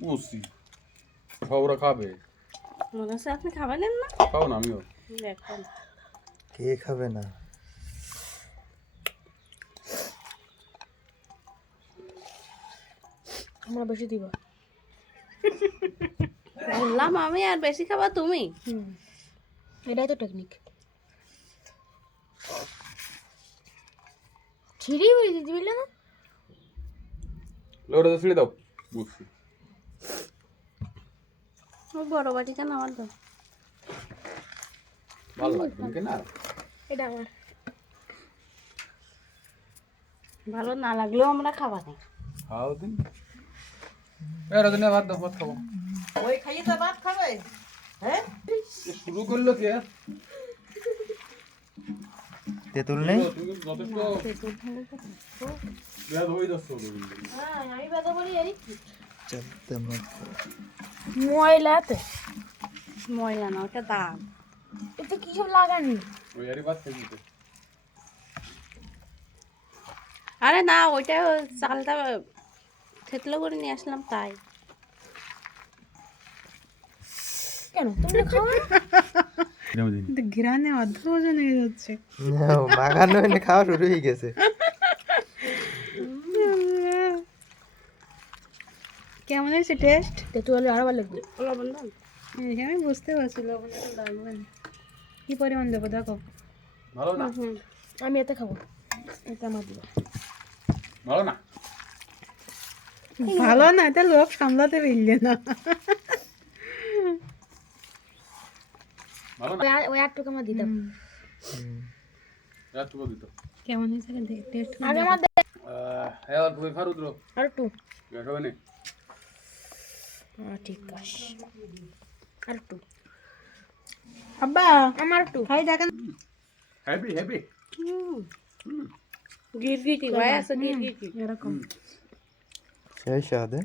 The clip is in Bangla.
বুঝছি খাওয়া খাবে? মনে হচ্ছে আপনি খাবেন না? খাও না আমিও। দেখুন কে খাবে না? আমরা বেশি দিব। বললাম আমি আর বেশি খাবা তুমি। হুম। এটাই তো টেকনিক ছিঁড়ি বই দিতে না? লোটা তো ছিঁড়ে দাও। বুঝছি বড় বাটি কেন? আমার ভালো লাগবে এটা আমার। ভালো না লাগলেও আমরা খাবা না। খাও দিন। এরা দিনে ভাত দাও ভাত খাব। ওই খাইয়ে তো ভাত খাবে। হ্যাঁ? শুরু করল কে? তেঁতুল নেই? যথেষ্ট হয়ে হ্যাঁ আমি বেদা বলি এই চলতে মত ময়লাতে? ময়লা না ওটা দাম এতে কি সব লাগানি? ওই আরই ভাত খেয়ে আরে না ওইটা চালটা থেতলো করে নিয়ে আসলাম তাই। কেন? তুমি খাও। ঘিরানে অর্ধ ওজন হয়ে যাচ্ছে। মাখানো খাওয়া শুরু হয়ে গেছে। কেমন হয়েছে টেস্ট তেঁতুল আরও ভালো লাগবে। লবণ দাও আমি বুঝতে পারছি লবণটা তো লাগবে কি পরিমাণ দেবো দেখো। ভালো না? আমি এতে খাব। এটা আমার দিব। ভালো না? ভালো না এটা লোভ সামলাতে পারলে না। ওই আটটুকু আমার দিতাম। একটু কেমন হয়েছে টেস্ট আগে আমার হ্যাঁ আর একটু হ্যাঁ, ঠিক আছে আর একটু আব্বা আমার একটু খাই দেখেন হ্যাপি হ্যাপি গিরগিটি ভাই আছে গিরগিটি এরকম সেই স্বাদে